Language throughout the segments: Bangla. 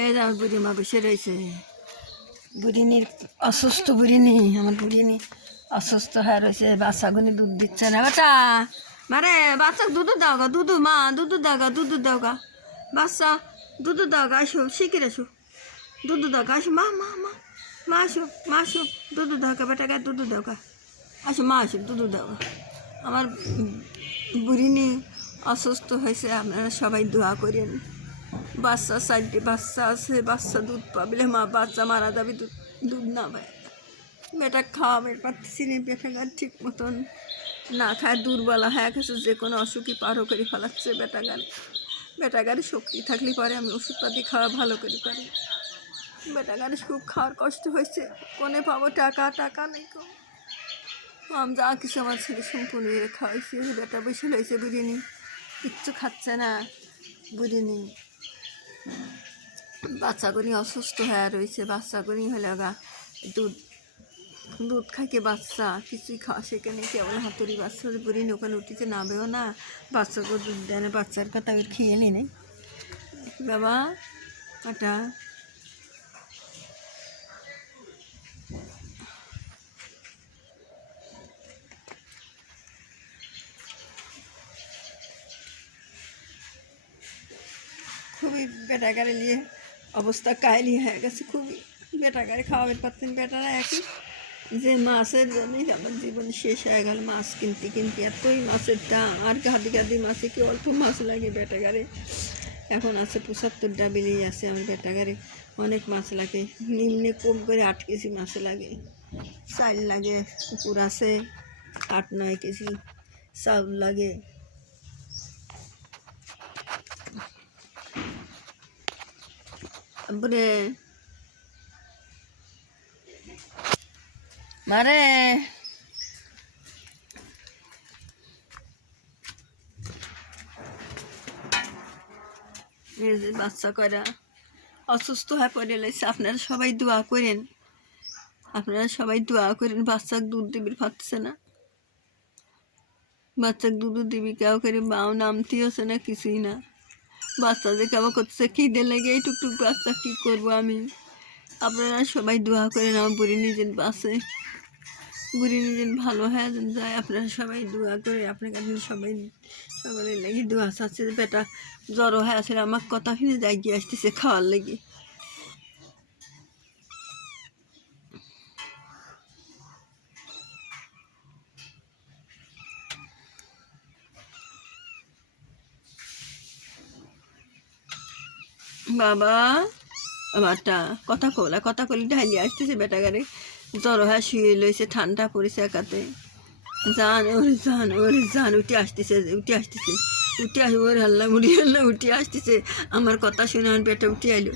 এই যে আমার বুড়িমা বসে রয়েছে। বুড়িনির অসুস্থ বুড়িনি, আমার বুড়িনি অসুস্থ হয়ে রয়েছে। বাচ্চাগুনি দুধ দিচ্ছে না। বেটা মারে বাচ্চা দুধ দাও গা, দুধ মা দুধ দাও গা, দুধ দাও গা বাচ্চা, দুধ দাও গা, আসো শিখির আসো, দুধ দাও গা, আসো মা মা মা মা আসো, মা আসো, দুধ দাও গা বেটা গা, দুধ দাও গা, আসো মা আসো, দুধ দাও গা। আমার বুড়িনি অসুস্থ হয়েছে, আপনারা সবাই দোয়া করেন। বাচ্চা 4টি বাচ্চা আছে, বাচ্চা দুধ পাবলে মা বাচ্চা মারা যাবে দুধ না পায়। বেটা খাওয়াবে পারতেছি না, বেটাগার ঠিক মতন না খায় দুর্বলা হয়ে গেছে, যে কোনো অসুখই পারও করে ফেলাচ্ছে বেটাগারে শক্তি থাকলে পরে আমি ওষুধপাতি খাওয়া ভালো করে পারি। বেটাগারে খুব খাওয়ার কষ্ট হয়েছে, কোনে পাবো টাকা, টাকা নেই কো। আমি যা কিছু আমার ছেলে সম্পূর্ণ খাওয়াইছি, বেটা বসে হয়েছে বুঝিনি, কিচ্ছু খাচ্ছে না বুঝিনি। বাচ্চাগুলি অসুস্থ হয়ে রয়েছে, বাচ্চাগুলি হলে গা দুধ দুধ খাইকে বাচ্চা কিছুই খাওয়া সেখানে কেবল হাতুড়ি বাচ্চা বুড়িনি ওখানে উঠিতে নামেও না, বাচ্চাকে দুধ দেয় না, বাচ্চার কথা ওর খেয়ে নি নেই বাবা ওটা। খুবই বেটাগারে নিয়ে অবস্থা কায়লি হয়ে গেছে, খুবই বেটাগারে খাওয়াবে পারতেন বেটারা। একই যে মাছের জন্যই আমার জীবন শেষ হয়ে গেল, মাছ কিনতে কিনতে এতই মাছের দাম, আর গাদি গাদি মাছে কি অল্প মাছ লাগে বেটাগারে। এখন আছে 75টা বিলেই আছে আমার বেটাগারে, অনেক মাছ লাগে, নিম্নে কম করে 8 কেজি মাছ লাগে, চাল লাগে, কুকুর আছে 8-9 কেজি চাউল লাগে। বলে মারে বাচ্চা করা অসুস্থ হয়ে পড়ে লাগছে। আপনারা সবাই দোয়া করেন, আপনারা সবাই দোয়া করেন। বাচ্চাকে দুধ দিবি পাচ্ছে না, বাচ্চাকে দুধ দিবি কেউ করে বাও নামতে হচ্ছে না, কিছুই না। বাচ্চা যে কেমন করতেছে খিদে লেগে এই টুকটুক বাচ্চা কী করবো আমি। আপনারা সবাই দোয়া করেন আমার বুড়ি নিজের বাসে, বুড়ি নিজের ভালো হয়ে যায়। আপনারা সবাই দোয়া করে, আপনার কাছে সবাই সকলের লেগে দোয়া চাচ্ছে। বেটা জ্বর হয়ে আসলে আমার কথা শুনে যাই গিয়ে আসতেছে খাওয়ার লেগে। বাবা বাবাটা কথা কলি ঢালিয়ে আসতেছে বেটাগারে, জ্বর হয়ে শুয়ে লইছে, ঠান্ডা পড়েছে একাতে। জান উঠে আসতেছে ওর হাল্লা মুড়ি হাল্লা উঠে আসতেছে। আমার কথা শুনে আমার বেটা উঠে এলো।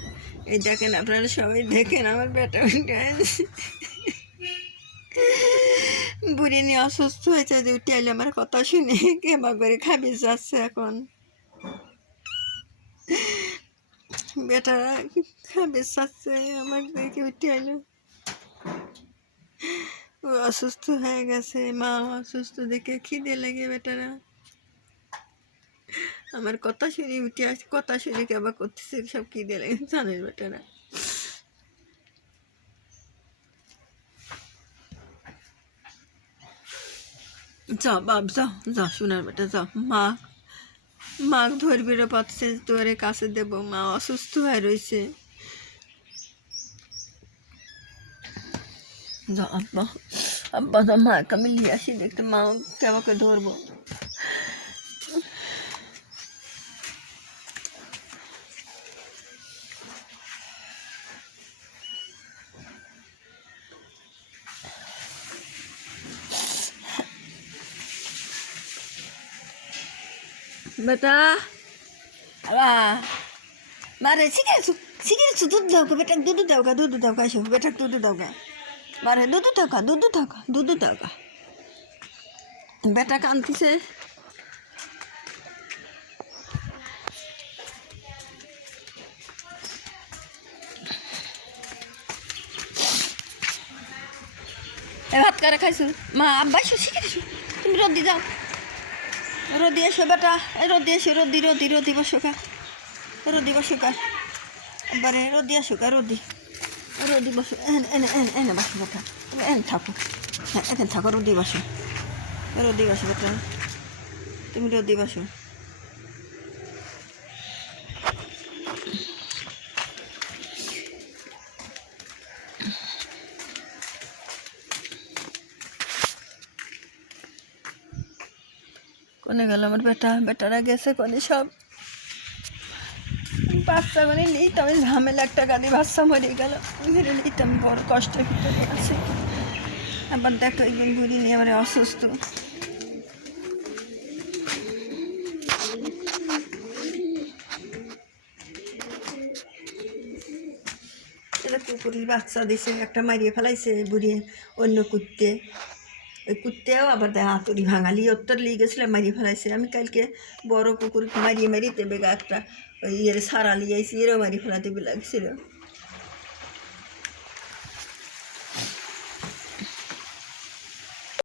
এই দেখেন আপনারা সবাই দেখেন আমার বেটা উঠে আসছে, বুড়ি নিয়ে অসুস্থ হয়েছে যে উঠে এলো আমার কথা শুনে, কেমা করে খাবি যাচ্ছে এখন বেটারা খাবে চাচ্ছে আমার দেখে উঠে এলো। ও অসুস্থ হয়ে গেছে, মা অসুস্থ দেখে খিদে লেগে বেটারা আমার কথা শুনে উঠে আসছে, কথা শুনে কেবা করতেছে সব খিদে লেগে জানে বেটারা। যাও বাপ যাও শোনার বেটা যাও, মা ধরবিরও পাচ্ছে তোরে কাছে দেবো, মা অসুস্থ হয়ে রয়েছে। যাও আব্বা যাও, মাকে আমি নিয়ে আসি দেখতে, মা কেবাকে ধরবো। বেটা মারে শিখেছো দুধ দাও গা বেটা, দুধ দাও গা আসো বেটা, দুধ দাও গা মারে, দুধ দাও গা বেটা কান্দিছে। ভাত করে খাইছো মা আব্বা এসো শিখেছো, তুমি রোদি যাও, রোদি এসো বেটা, রোদি এসো, রোদি বসো খা, রোদি বসো খা, একবারে রোদি আসুক আর রোদি রোদি বসো এনে এনে এনে এনে বাসো বেটা তুমি এনে থাকো হ্যাঁ এখানে থাকো রোদি বাসো বেটা তুমি রোদি বাসো কোনে গেল আমার বেটারা গেছে কোনে সব বাচ্চা মানে নিতাম ঝামেলা একটা গাড়ি বাচ্চা মরে গেল মেরে নিতাম বড় কষ্টের ভিতরে আছে আবার দেখো একদিন বুড়ি নিয়ে আমার অসুস্থ এটা কুকুরের বাচ্চা দিছে একটা মারিয়ে ফেলাইছে বুড়ি অন্য কুত্তে ওই কুত্তেও আবার দেয় হাতুড়ি ভাঙালি ওত্তর লিয়ে গেছিলাম মারিয়ে ফেলাইছে আমি কালকে বড় কুকুর মারিয়ে মারিয়ে বেগা একটা ওই সারা লিয়ে আইসি এরও মারিয়ে ফেলাতে লাগছিল